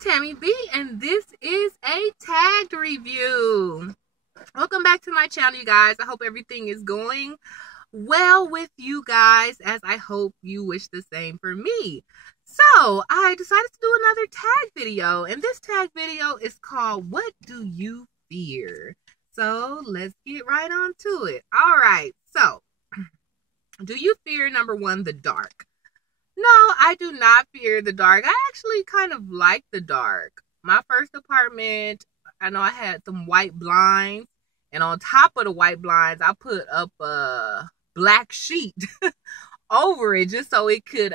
Tammy B, and this is a tagged review. Welcome back to my channel, you guys. I hope everything is going well with you guys, as I hope you wish the same for me. So I decided to do another tag video, and this tag video is called "What Do You Fear?" So let's get right on to it. All right, so do you fear, number one, the dark? No, I do not fear the dark. I actually kind of like the dark. My first apartment, I know I had some white blinds, and on top of the white blinds, I put up a black sheet over it just so it could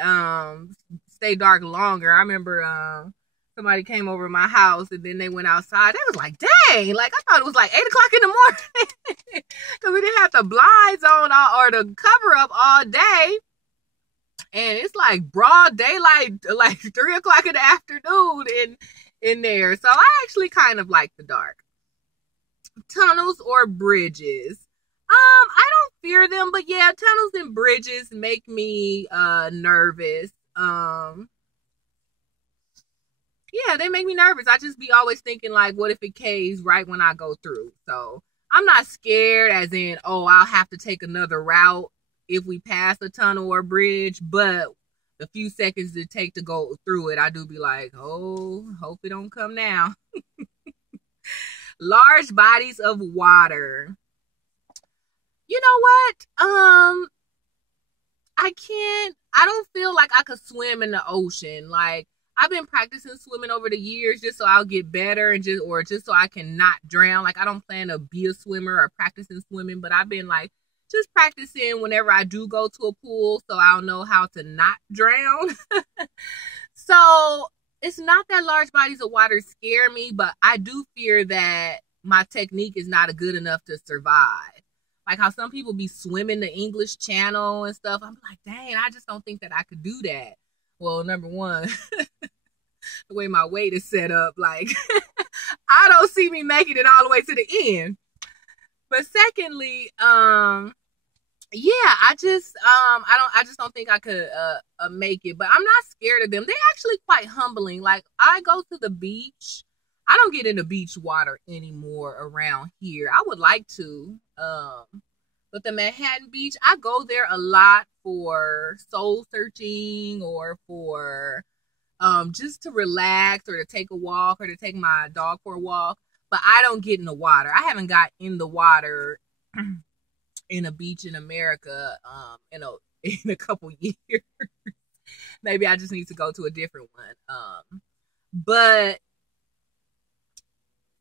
stay dark longer. I remember somebody came over my house, and then they went outside. They was like, dang, like I thought it was like 8 o'clock in the morning because we didn't have the blinds on or the cover up all day. And it's like broad daylight, like 3 o'clock in the afternoon in there. So I actually kind of like the dark. Tunnels or bridges? I don't fear them, but yeah, tunnels and bridges make me nervous. Yeah, they make me nervous. I just be always thinking like, what if it caves right when I go through? So I'm not scared as in, oh, I'll have to take another route if we pass a tunnel or bridge, but the few seconds it take to go through it, I do be like, oh, hope it don't come now. Large bodies of water. You know what? I don't feel like I could swim in the ocean. Like, I've been practicing swimming over the years just so I'll get better and just so I can not drown. Like, I don't plan to be a swimmer or practicing swimming, but I've been like just practicing whenever I do go to a pool so I'll know how to not drown. So it's not that large bodies of water scare me, but I do fear that my technique is not good enough to survive. Like how some people be swimming the English Channel and stuff. I'm like, dang, I just don't think that I could do that. Well, number one, the way my weight is set up, like I don't see me making it all the way to the end. But secondly, yeah, I just don't think I could make it. But I'm not scared of them. They're actually quite humbling. Like, I go to the beach. I don't get into beach water anymore around here. I would like to. But the Manhattan Beach, I go there a lot for soul searching or for just to relax or to take a walk or to take my dog for a walk. But I don't get in the water. I haven't got in the water in a beach in America in a couple years. Maybe I just need to go to a different one. But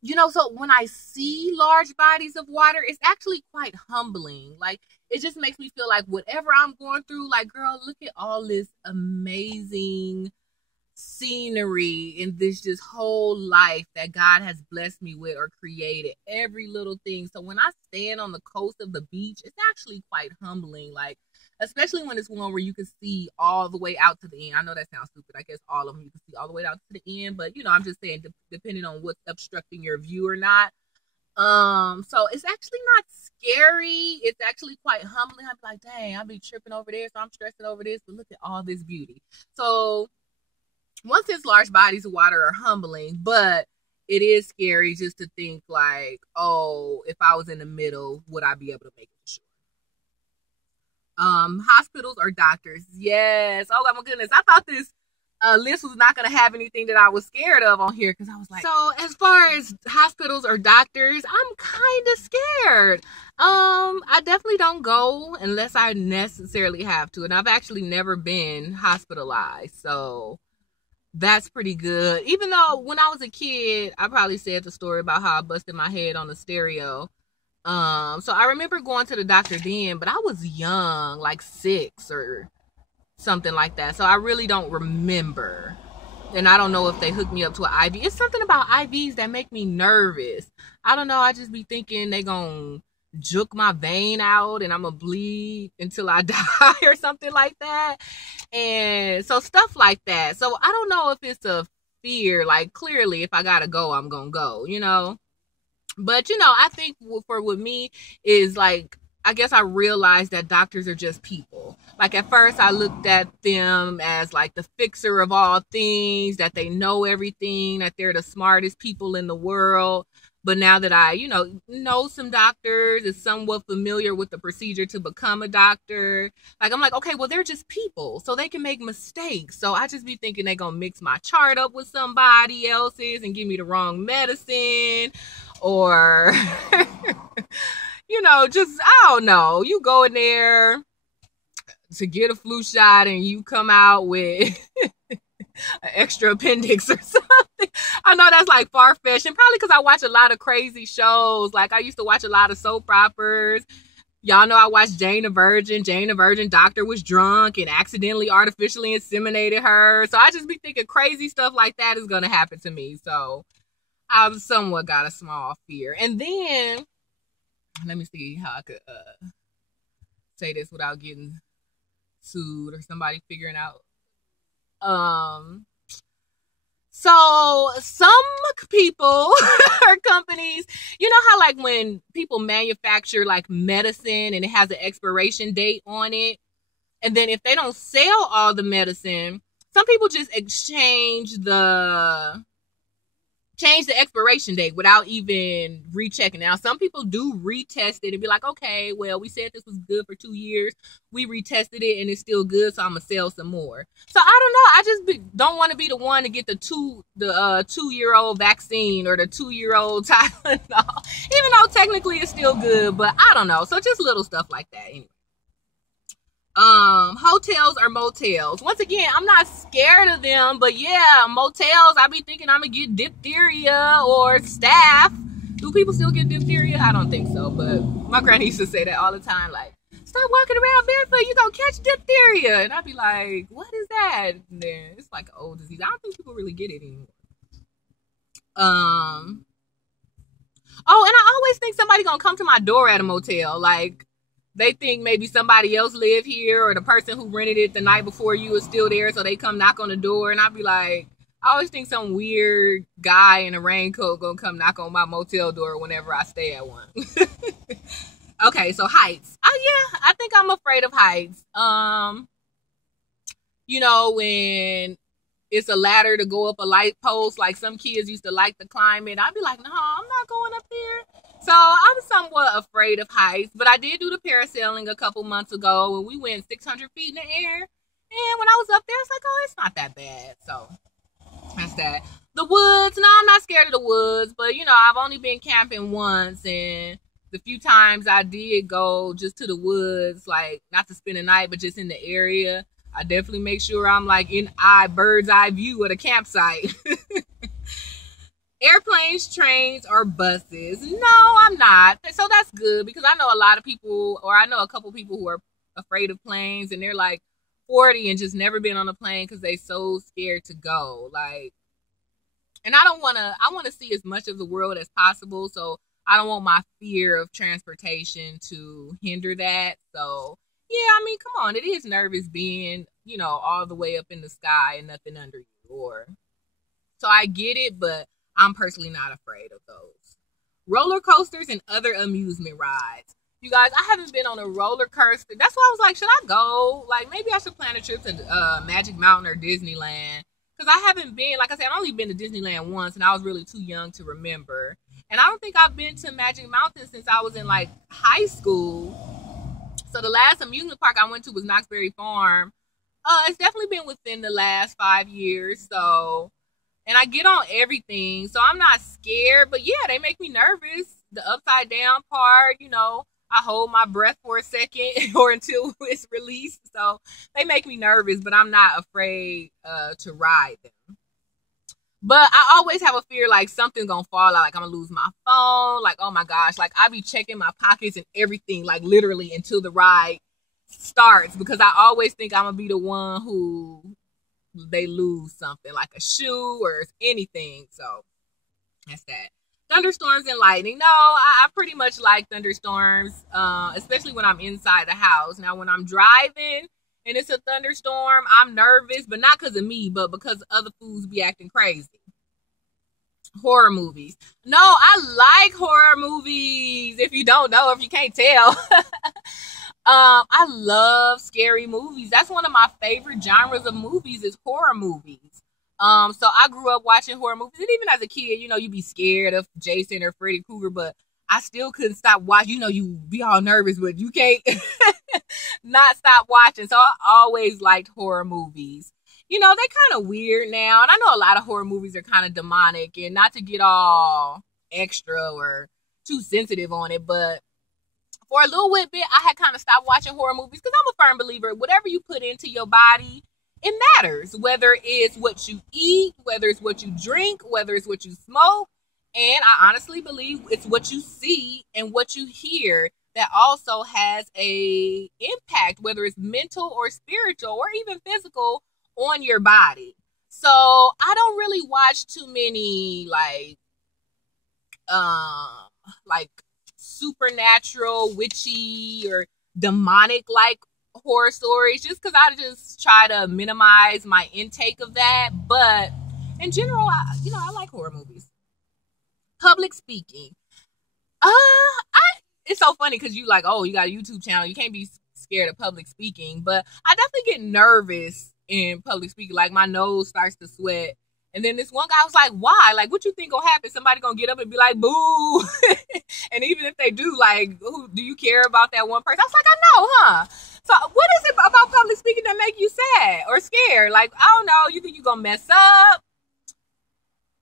you know, so when I see large bodies of water, it's actually quite humbling. Like, it just makes me feel like whatever I'm going through, like, girl, look at all this amazing scenery in this just whole life that God has blessed me with or created, every little thing. So when I stand on the coast of the beach, it's actually quite humbling, like especially when it's one where you can see all the way out to the end. I know that sounds stupid. I guess all of them you can see all the way out to the end, but you know, I'm just saying depending on what's obstructing your view or not. So it's actually not scary. It's actually quite humbling. I'm like, dang, I'll be tripping over there, so I'm stressing over this, but look at all this beauty. So once it's large bodies of water are humbling, but it is scary just to think like, oh, if I was in the middle, would I be able to make it to shore? Hospitals or doctors? Yes. Oh my goodness. I thought this list was not going to have anything that I was scared of on here because I was like, so as far as hospitals or doctors, I'm kind of scared. I definitely don't go unless I necessarily have to, and I've actually never been hospitalized, so that's pretty good. Even though when I was a kid, I probably said the story about how I busted my head on the stereo. So I remember going to the doctor then, but I was young, like 6 or something like that. So I really don't remember. And I don't know if they hooked me up to an IV. It's something about IVs that make me nervous. I don't know. I just be thinking they gonna juke my vein out and I'm gonna bleed until I die or something like that. And so stuff like that. So I don't know if it's a fear. Like, clearly, if I gotta go, I'm gonna go, you know? But, you know, I think with me is like I guess I realized that doctors are just people. Like at first I looked at them as like the fixer of all things, that they know everything, that they're the smartest people in the world. But now that I, know some doctors, is somewhat familiar with the procedure to become a doctor, like I'm like, okay, well, they're just people, so they can make mistakes. So I just be thinking they gonna mix my chart up with somebody else's and give me the wrong medicine, or just, I don't know. You go in there to get a flu shot and you come out with an extra appendix or something. I know that's like far-fetched, and probably because I watch a lot of crazy shows. Like I used to watch a lot of soap operas. Y'all know I watched Jane the Virgin. Jane the Virgin doctor was drunk and accidentally artificially inseminated her. So I just be thinking crazy stuff like that is going to happen to me. So I've somewhat got a small fear. And then, let me see how I could say this without getting sued or somebody figuring out. So some people or companies, you know how like when people manufacture like medicine and it has an expiration date on it, and then if they don't sell all the medicine, some people just change the expiration date without even rechecking. Now, some people do retest it and be like, okay, well, we said this was good for 2 years. We retested it and it's still good, so I'm going to sell some more. So I don't know. I just don't want to be the one to get the 2-year-old vaccine or the 2-year-old Tylenol, even though technically it's still good, but I don't know. So just little stuff like that. Anyway. Hotels or motels. Once again, I'm not scared of them, but yeah, motels, I be thinking I'm gonna get diphtheria or staph. Do people still get diphtheria? I don't think so, but my granny used to say that all the time, like, stop walking around barefoot, you gonna catch diphtheria. And I'd be like, what is that? And then it's like an old disease. I don't think people really get it anymore. Oh, and I always think somebody gonna come to my door at a motel, like they think maybe somebody else live here, or the person who rented it the night before you is still there, so they come knock on the door. And I'd be like, I always think some weird guy in a raincoat gonna come knock on my motel door whenever I stay at one. Okay, so heights. Oh yeah, I think I'm afraid of heights. When it's a ladder to go up a light post, like some kids used to like to climb it, I'd be like, no, I'm not going up there. So I'm somewhat afraid of heights, but I did do the parasailing a couple months ago, and we went 600 feet in the air. And when I was up there, it's like, oh, it's not that bad. So that's that. The woods, no, I'm not scared of the woods, but I've only been camping once, and the few times I did go just to the woods, like not to spend a night, but just in the area, I definitely make sure I'm like in bird's eye view of the campsite. Airplanes, trains, or buses? No, I'm not. So that's good, because I know a lot of people, or I know a couple people who are afraid of planes, and they're like 40 and just never been on a plane because they so scared to go. Like, and I want to see as much of the world as possible. So I don't want my fear of transportation to hinder that. So yeah, I mean, come on. It is nervous being, all the way up in the sky and nothing under you. So I get it, but I'm personally not afraid of those. Roller coasters and other amusement rides. You guys, I haven't been on a roller coaster. That's why I was like, should I go? Like, maybe I should plan a trip to Magic Mountain or Disneyland. Because I haven't been, like I said, I've only been to Disneyland once, and I was really too young to remember. And I don't think I've been to Magic Mountain since I was in, like, high school. So the last amusement park I went to was Knott's Berry Farm. It's definitely been within the last 5 years, so... And I get on everything, so I'm not scared. But yeah, they make me nervous. The upside down part, I hold my breath for a second or until it's released. So they make me nervous, but I'm not afraid to ride them. But I always have a fear, like something's going to fall out. Like I'm going to lose my phone. Like, oh my gosh. Like I be checking my pockets and everything, like literally until the ride starts. Because I always think I'm going to be the one who... they lose something, like a shoe or anything. So that's that. Thunderstorms and lightning. No, I pretty much like thunderstorms, especially when I'm inside the house. Now, when I'm driving and it's a thunderstorm, I'm nervous, but not because of me, but because other fools be acting crazy. Horror movies. No, I like horror movies. If you don't know, if you can't tell. I love scary movies. That's one of my favorite genres of movies is horror movies. So I grew up watching horror movies, and even as a kid, you know, you be scared of Jason or Freddy Krueger, but I still couldn't stop watching. You know, you be all nervous, but you can't not stop watching. So I always liked horror movies. You know, they kind of weird now, and I know a lot of horror movies are kind of demonic, and not to get all extra or too sensitive on it, but for a little bit, I had kind of stopped watching horror movies because I'm a firm believer. Whatever you put into your body, it matters. Whether it's what you eat, whether it's what you drink, whether it's what you smoke. And I honestly believe it's what you see and what you hear that also has a impact, whether it's mental or spiritual or even physical on your body. So I don't really watch too many like supernatural, witchy, or demonic like horror stories just because I just try to minimize my intake of that. But in general, I like horror movies. Public speaking. It's so funny because you like, oh, you got a YouTube channel. You can't be scared of public speaking. But I definitely get nervous in public speaking. Like my nose starts to sweat. And then this one guy was like, why? Like, what you think gonna happen? Somebody gonna get up and be like, boo. And even if they do, like, do you care about that one person? I was like, I know, huh? So what is it about public speaking that make you sad or scared? Like, I don't know. You think you're gonna mess up?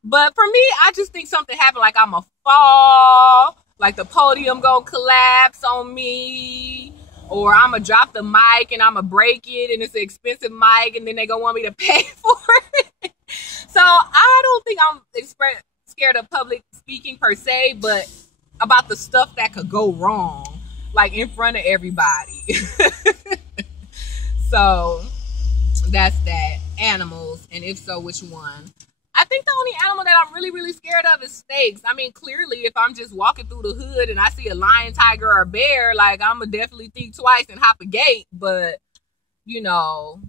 But for me, I just think something happened. Like I'm a fall. Like the podium gonna collapse on me. Or I'm gonna drop the mic and I'm gonna break it and it's an expensive mic and then they gonna want me to pay for it. So I don't think I'm scared of public speaking per se, but about the stuff that could go wrong, like in front of everybody. So that's that. Animals, and if so, which one? I think the only animal that I'm really, really scared of is snakes. I mean, clearly, if I'm just walking through the hood and I see a lion, tiger, or a bear, like I'm gonna definitely think twice and hop a gate. But you know,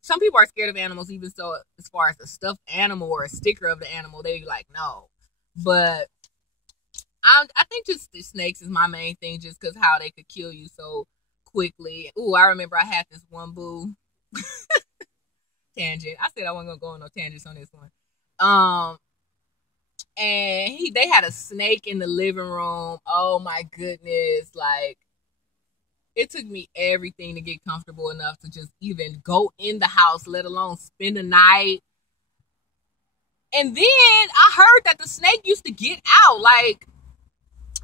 some people are scared of animals, even so as far as a stuffed animal or a sticker of the animal, they like no. But I think just the snakes is my main thing, just because how they could kill you so quickly. Ooh, I remember I had this one boo. Tangent. I said I wasn't gonna go on no tangents on this one. And they had a snake in the living room. Oh my goodness! Like it took me everything to get comfortable enough to just even go in the house, let alone spend the night. And then I heard that the snake used to get out. Like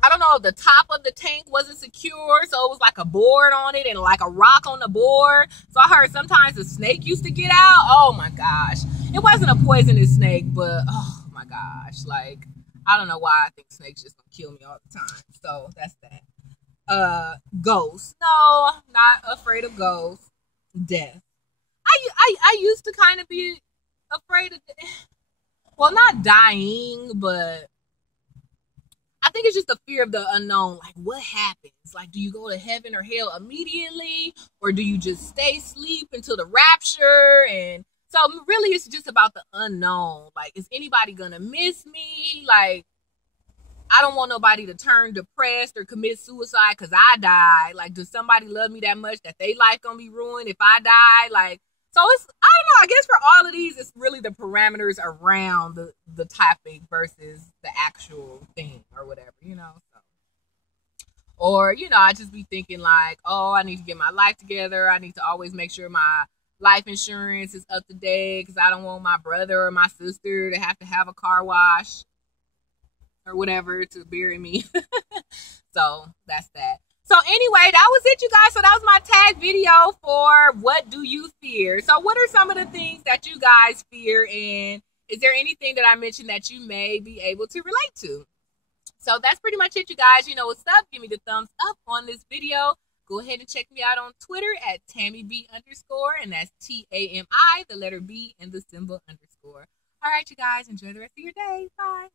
I don't know if the top of the tank wasn't secure, so it was like a board on it and like a rock on the board. So I heard sometimes the snake used to get out. Oh my gosh. It wasn't a poisonous snake, but oh my gosh. Like, I don't know why I think snakes just gonna kill me all the time. So that's that. Ghosts. No, I'm not afraid of ghosts. Death. I used to kind of be afraid of death. Well, not dying, but I think it's just the fear of the unknown. Like, what happens? Like, do you go to heaven or hell immediately? Or do you just stay asleep until the rapture? And so, really, it's just about the unknown. Like, is anybody going to miss me? Like, I don't want nobody to turn depressed or commit suicide because I died. Like, does somebody love me that much that they life going to be ruined if I die? Like, so it's, I don't know, I guess for all of these, it's really the parameters around the topic versus the actual thing or whatever, you know? So, or, you know, I just be thinking like, oh, I need to get my life together. I need to always make sure my life insurance is up to date because I don't want my brother or my sister to have a car wash or whatever to bury me. So that's that. So anyway, that was it, you guys. So that was my tag video for what do you fear? So what are some of the things that you guys fear? And is there anything that I mentioned that you may be able to relate to? So that's pretty much it, you guys. You know what's up. Give me the thumbs up on this video. Go ahead and check me out on Twitter at TamiB_. And that's TAMI, the letter B, and the symbol _. All right, you guys. Enjoy the rest of your day. Bye.